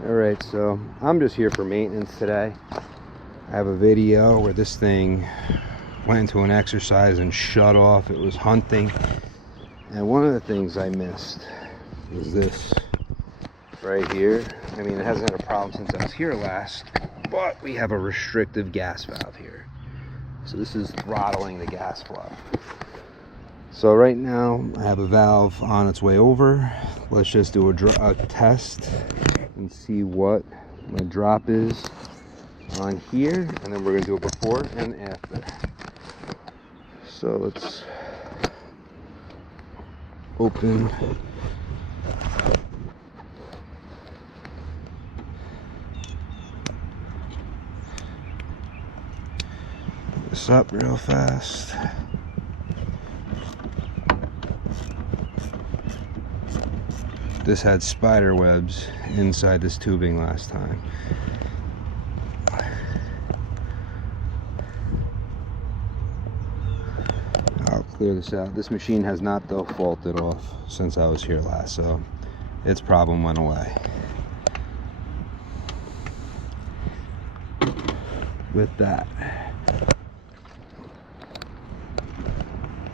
Alright, so I'm just here for maintenance today. I have a video where this thing went into an exercise and shut off. It was hunting. And one of the things I missed was this right here. I mean, it hasn't had a problem since I was here last, but we have a restrictive gas valve here. So this is throttling the gas flow. So right now I have a valve on its way over. Let's just do a test and see what my drop is on here, and then we're going to do it before and after. So let's open this up real fast. This had spider webs inside this tubing last time. I'll clear this out. This machine has not though faulted off since I was here last, so its problem went away. With that,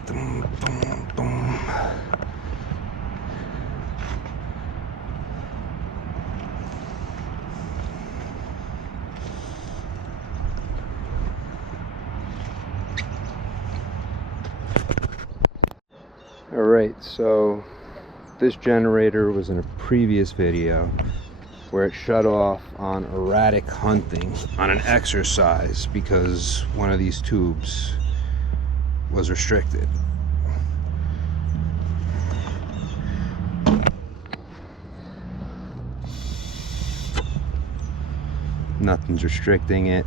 boom, boom, boom. Alright, so this generator was in a previous video where it shut off on erratic hunting on an exercise because one of these tubes was restricted. Nothing's restricting it,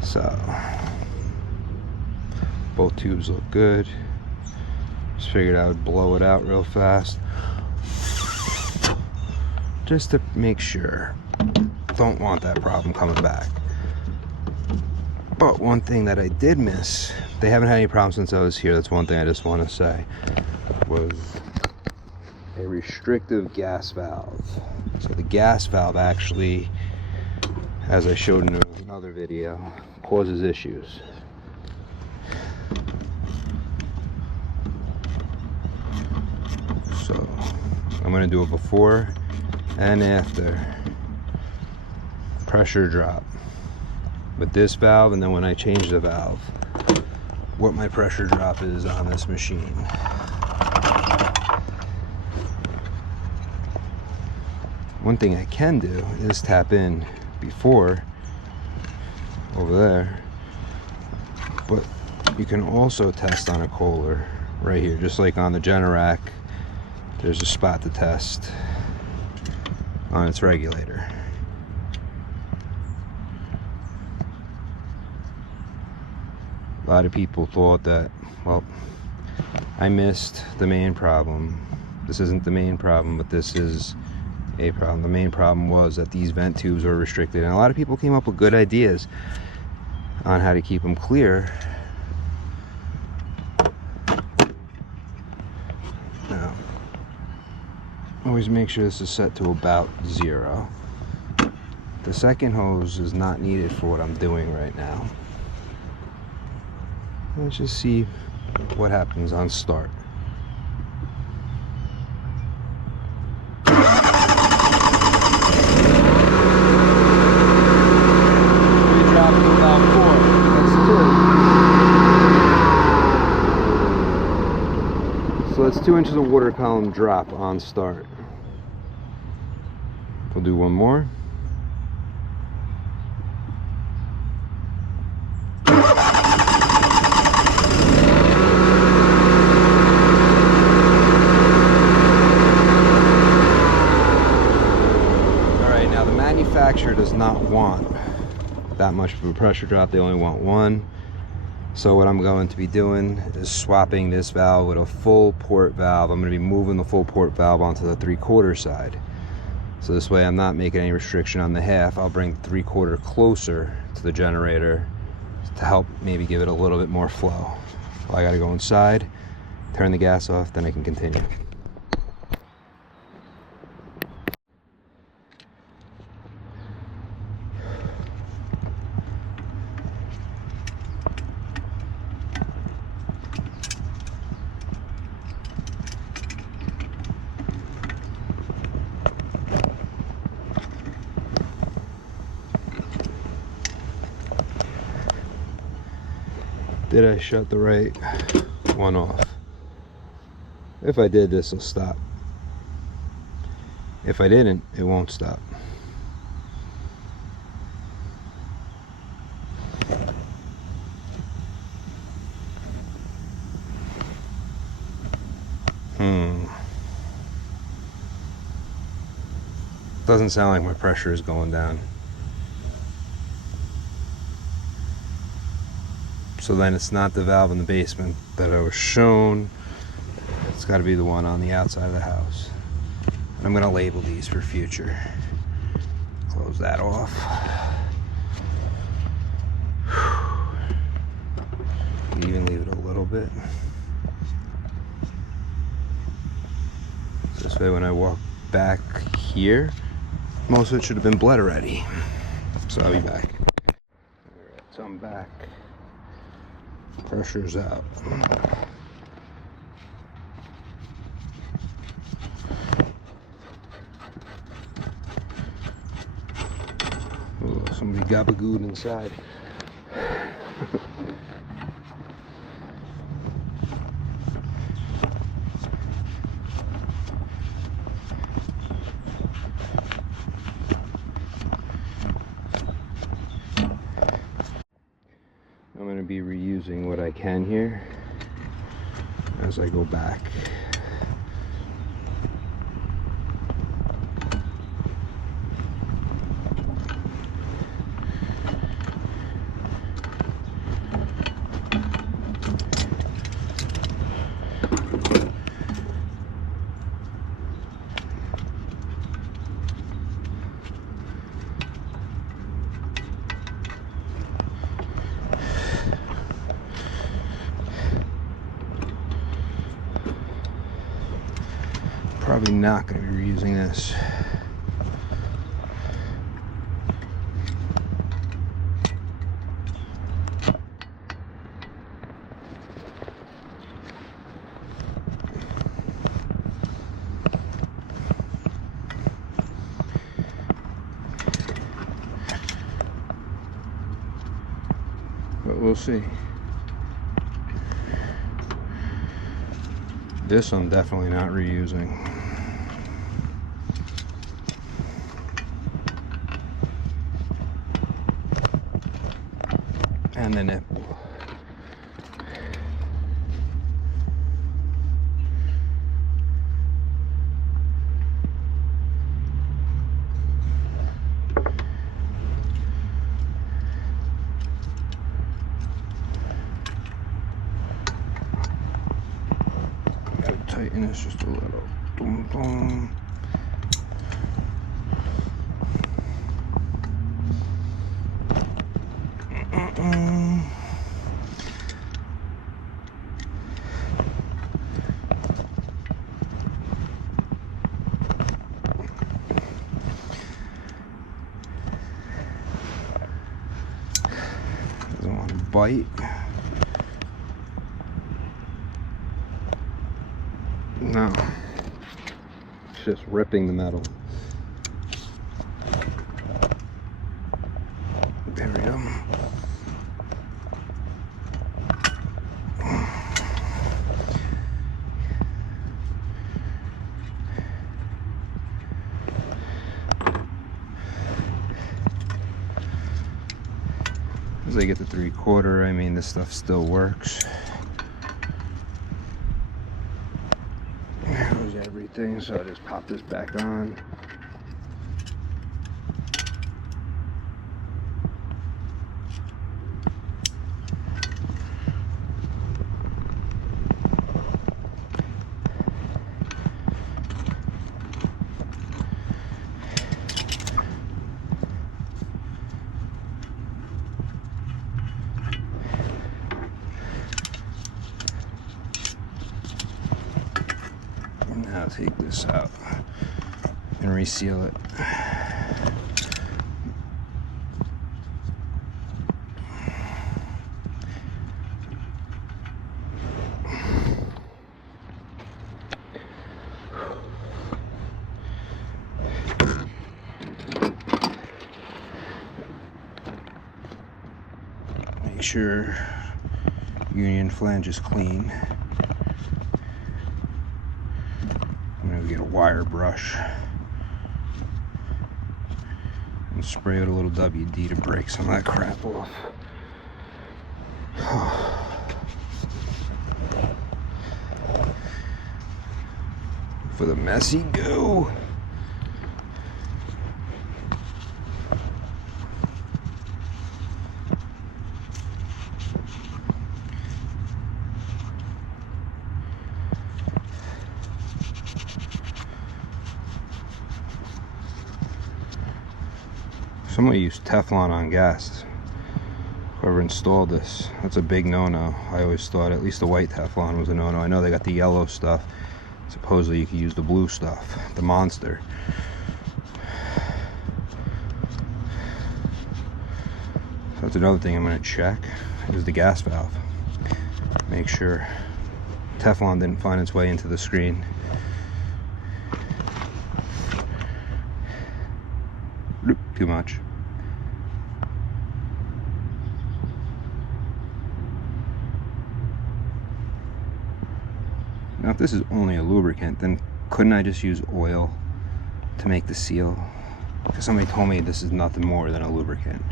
so both tubes look good. Just figured I would blow it out real fast just to make sure. Don't want that problem coming back. But one thing that I did miss, they haven't had any problems since I was here, that's one thing I just want to say, was a restrictive gas valve. So the gas valve actually, as I showed in another video, causes issues. So I'm going to do a before and after pressure drop with this valve, and then when I change the valve, what my pressure drop is on this machine. One thing I can do is tap in before over there, but you can also test on a Kohler right here, just like on the Generac. There's a spot to test on its regulator. A lot of people thought that, well, I missed the main problem. This isn't the main problem, but this is a problem. The main problem was that these vent tubes were restricted, and a lot of people came up with good ideas on how to keep them clear. Now, always make sure this is set to about 0. The second hose is not needed for what I'm doing right now. Let's just see what happens on start. So that's 2 inches of water column drop on start. We'll do one more. Alright, now the manufacturer does not want that much of a pressure drop. They only want 1. So what I'm going to be doing is swapping this valve with a full port valve. I'm going to be moving the full port valve onto the 3/4 side. So this way I'm not making any restriction on the half. I'll bring 3/4 closer to the generator to help maybe give it a little bit more flow. Well, I got to go inside, turn the gas off, then I can continue. Did I shut the right one off? If I did, this will stop. If I didn't, it won't stop. Doesn't sound like my pressure is going down. So then it's not the valve in the basement that I was shown. It's got to be the one on the outside of the house. I'm going to label these for future. Close that off. Even leave it a little bit. This way when I walk back here, most of it should have been bled already. So I'll be back. Alright, so I'm back. Pressure's out. Oh, somebody gabagooed inside. I'm going to be reusing what I can here as I go back. Probably not going to be reusing this. But we'll see. This I'm definitely not reusing. And the nipple. Gotta tighten this just a little. Boom, boom. Doesn't want to bite. No. It's just ripping the metal. There we go. As I get to 3/4, I mean, this stuff still works. There goes everything, so I just pop this back on. Now take this out and reseal it. Make sure union flange is clean. I'm gonna get a wire brush and spray it a little WD to break some of that crap off. For the messy goo. Somebody used Teflon on gas. Whoever installed this, that's a big no-no. I always thought at least the white Teflon was a no-no. I know they got the yellow stuff. Supposedly you could use the blue stuff, the monster. So that's another thing I'm going to check, is the gas valve. Make sure Teflon didn't find its way into the screen. Too much. Now if this is only a lubricant, then couldn't I just use oil to make the seal? Because somebody told me this is nothing more than a lubricant.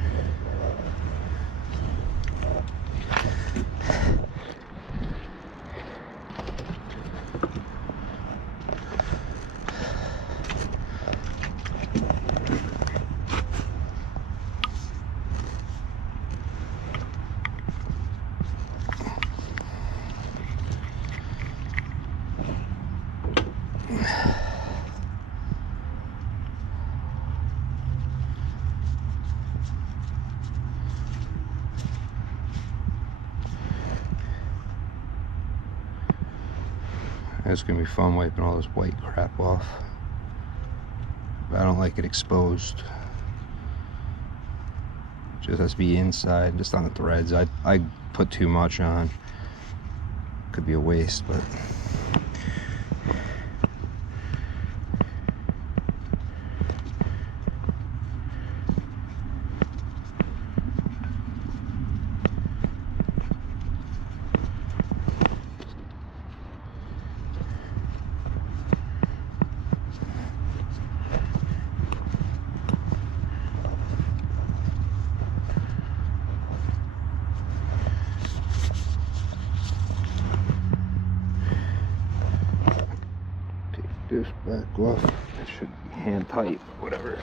It's gonna be fun wiping all this white crap off. But I don't like it exposed. It just has to be inside, just on the threads. I put too much on. Could be a waste, but this back off. It should be hand tight, whatever.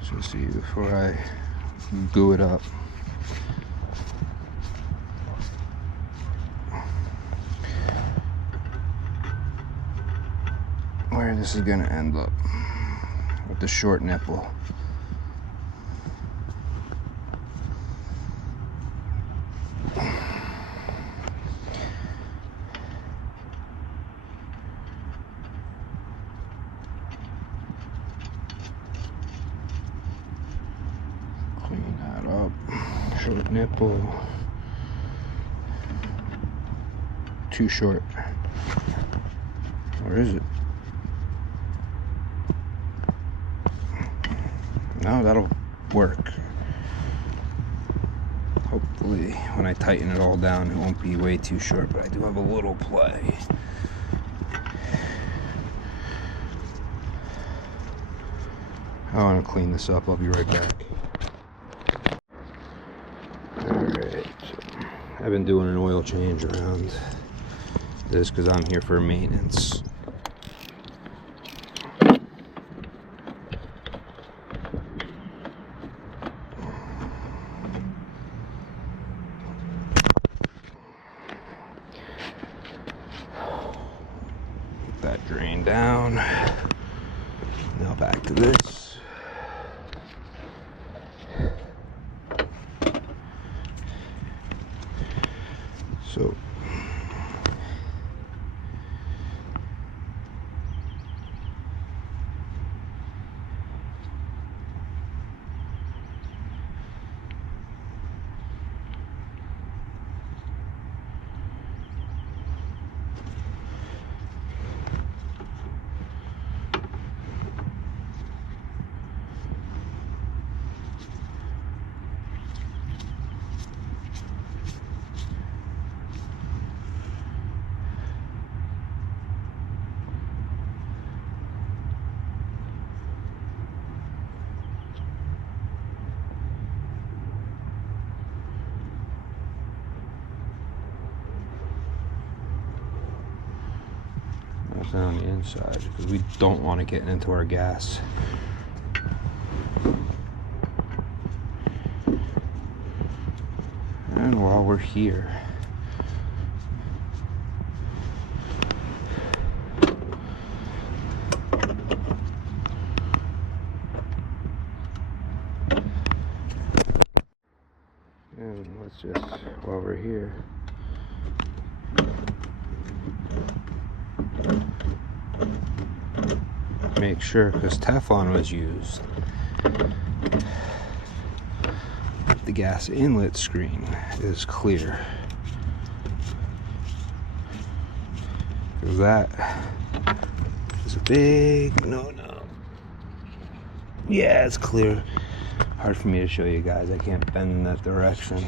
So see before I goo it up. Where this is gonna end up with the short nipple. Clean that up. Short nipple. Too short. Or is it? No, that'll work. Hopefully when I tighten it all down it won't be way too short, but I do have a little play. I want to clean this up. I'll be right back. Alright, so I've been doing an oil change around this because I'm here for maintenance. that drain down. Now back to this. So on the inside because we don't want to get into our gas. And while we're here, and let's just, while we're here, make sure, because Teflon was used, the gas inlet screen is clear, because that is a big no. Yeah, it's clear. Hard for me to show you guys, I can't bend in that direction,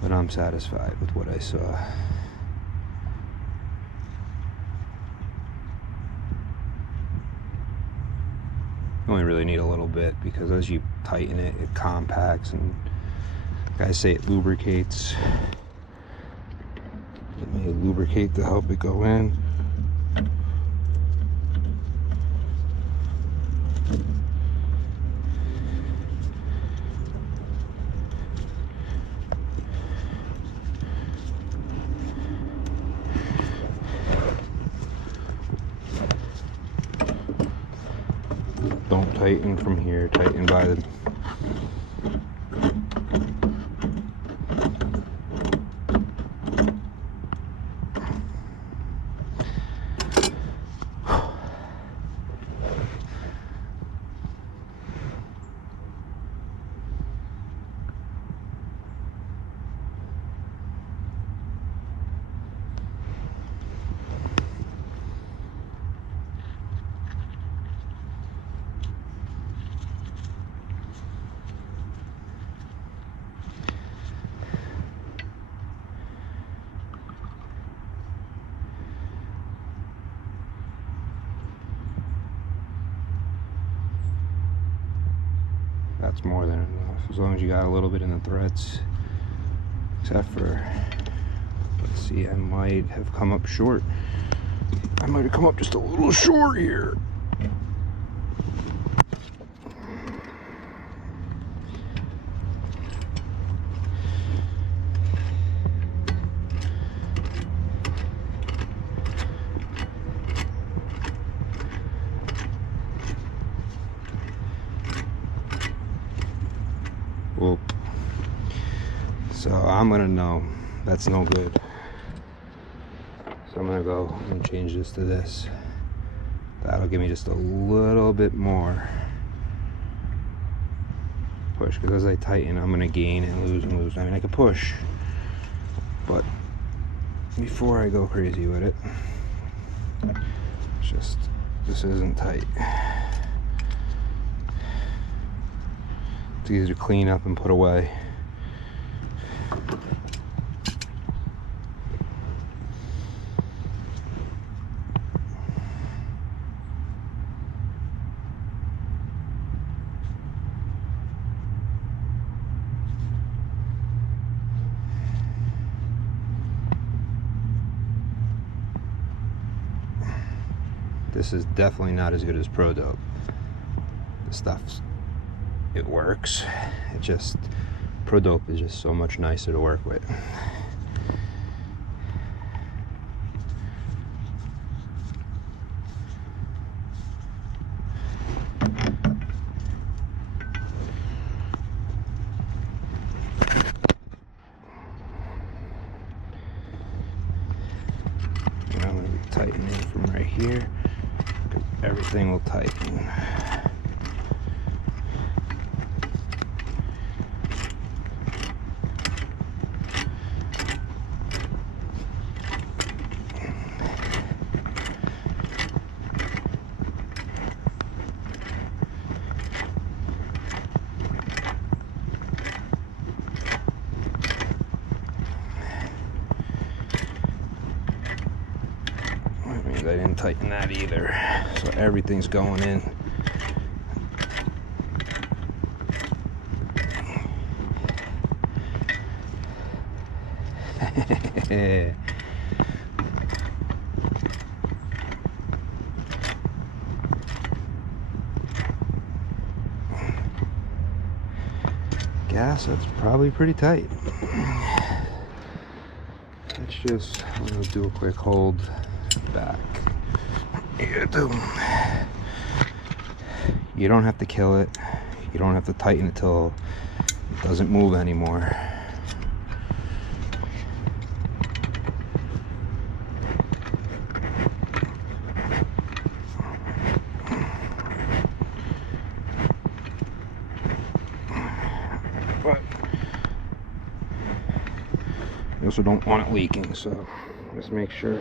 but I'm satisfied with what I saw. You only really need a little bit because as you tighten it, it compacts, and guys say it lubricates. It may lubricate to help it go in. Don't tighten from here, tighten by the that's more than enough, as long as you got a little bit in the threads. Except for, let's see, I might have come up short. I might have come up just a little short here. Whoop. So I'm gonna know that's no good. So I'm gonna go and change this to this. That'll give me just a little bit more push, because as I tighten, I'm gonna gain and lose and lose. I mean, I could push, but before I go crazy with it, it's just, this isn't tight. It's easy to clean up and put away. This is definitely not as good as Pro Dope. The stuff's, it works. It just, Pro Dope is just so much nicer to work with. tighten in from right here. Everything will tighten. I didn't tighten that either, so everything's going in. Gas, that's probably pretty tight. Let's just, I'm gonna do a quick hold back. You don't have to kill it. You don't have to tighten it till it doesn't move anymore. But you also don't want it leaking, so just make sure.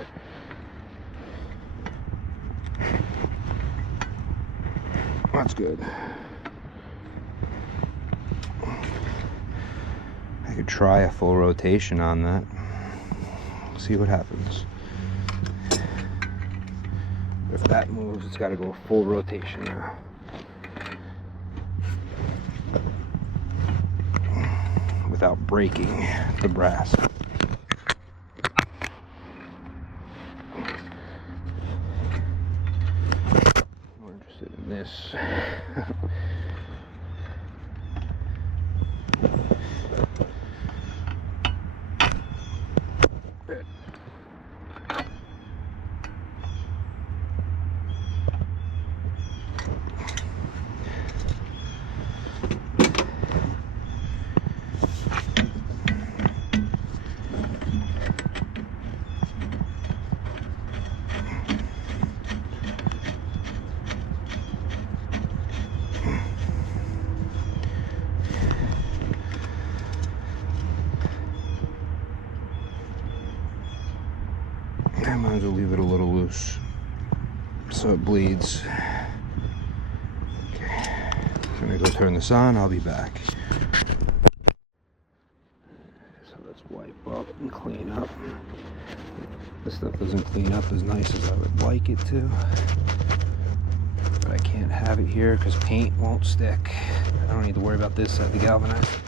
That's good. I could try a full rotation on that. See what happens. If that moves, it's got to go full rotation now. Without breaking the brass. We're interested in this. I might as well leave it a little loose so it bleeds. Okay, I'm gonna go turn this on. I'll be back. So let's wipe up and clean up. This stuff doesn't clean up as nice as I would like it to, but I can't have it here because paint won't stick. I don't need to worry about this side. The galvanized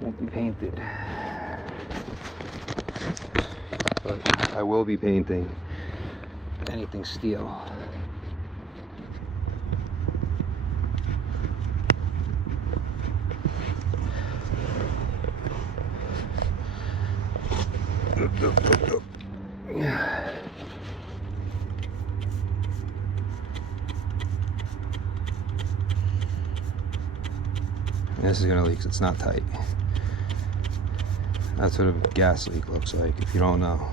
won't be painted. But I will be painting anything steel. This is gonna leak 'cause it's not tight. That's what a gas leak looks like if you don't know.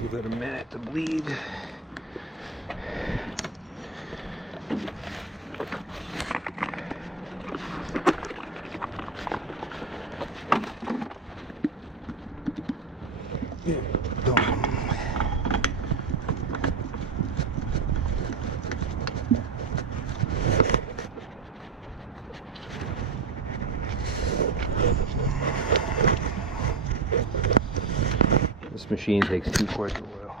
Give it a minute to bleed. This machine takes 2 quarts of oil.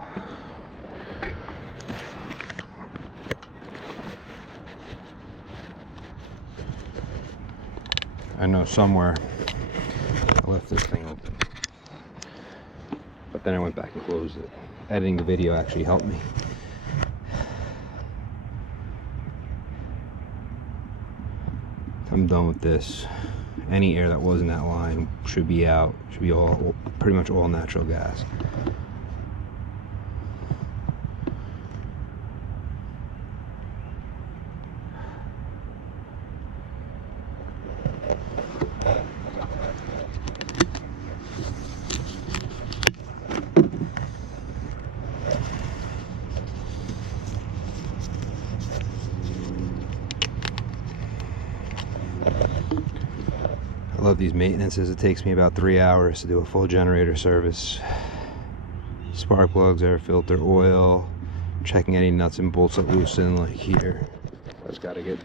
I know somewhere I left this thing open, but then I went back and closed it. Editing the video actually helped me. I'm done with this. any air that was in that line should be out. Should be all, pretty much all natural gas. I love these maintenances. It takes me about 3 hours to do a full generator service. Spark plugs, air filter, oil, checking any nuts and bolts that loosen, like here. Just got to get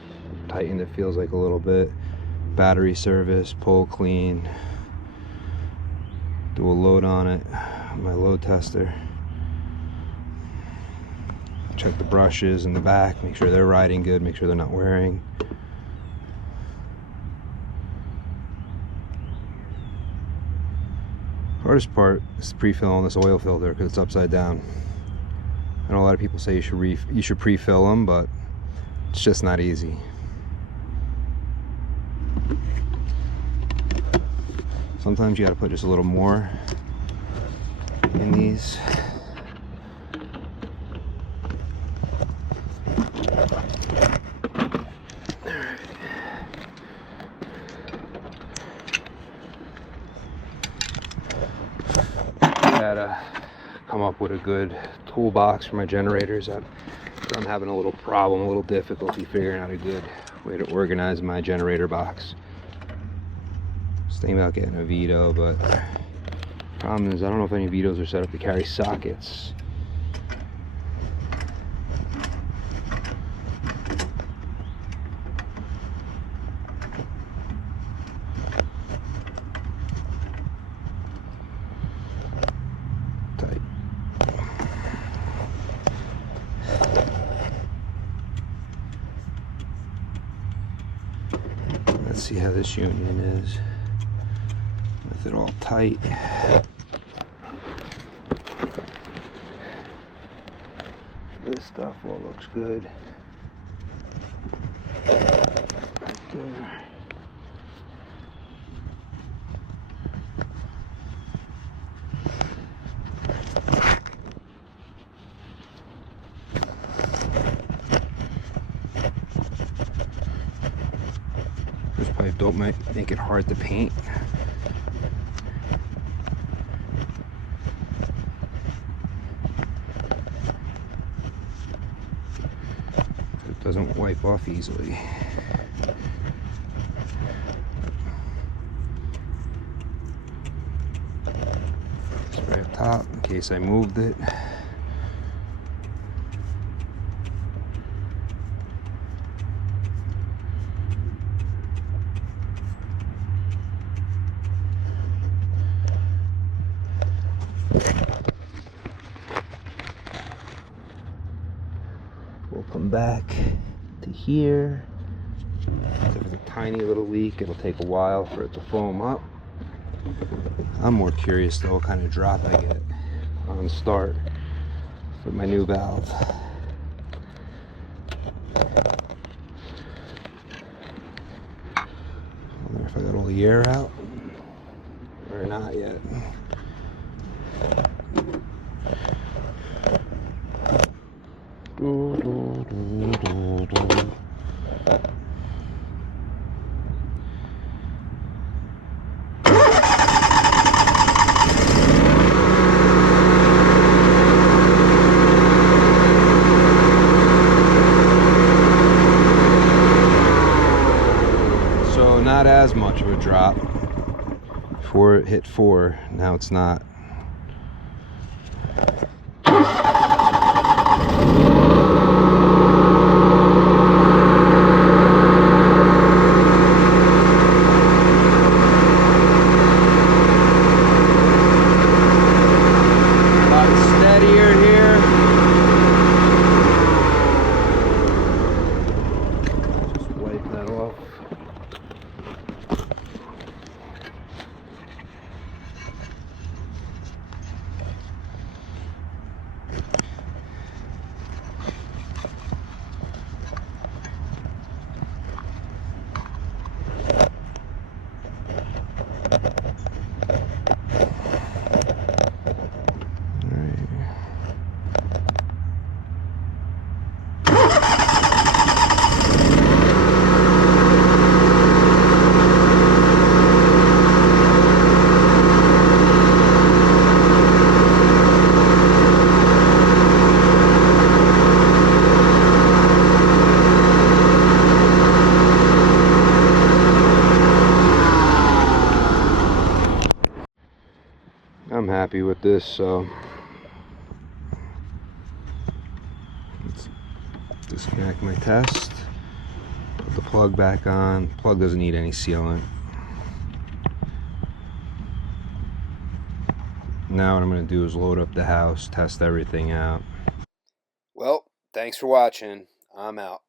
tightened, it feels like a little bit. Battery service, pull clean, do a load on it, my load tester. Check the brushes in the back, make sure they're riding good, make sure they're not wearing. Hardest part is pre-filling this oil filter because it's upside down. I know a lot of people say you should pre-fill them, but it's just not easy. Sometimes you got to put just a little more in these. Gotta come up with a good toolbox for my generators. I'm having a little problem, a little difficulty figuring out a good way to organize my generator box. Just thinking about getting a Vito, but the problem is I don't know if any Vitos are set up to carry sockets. Let's see how this union is with it all tight. This stuff all looks good. Right there. This pipe don't make it hard to paint. It doesn't wipe off easily. Spray up top in case I moved it. We'll come back to here. There's a tiny little leak. It'll take a while for it to foam up. I'm more curious though what kind of drop I get on start for my new valve. I wonder if I got all the air out or not yet. So not as much of a drop. Before it hit 4, now it's not. happy with this, so let's disconnect my test, put the plug back on. Plug doesn't need any sealant. Now what I'm going to do is load up the house, test everything out. Well, thanks for watching. I'm out.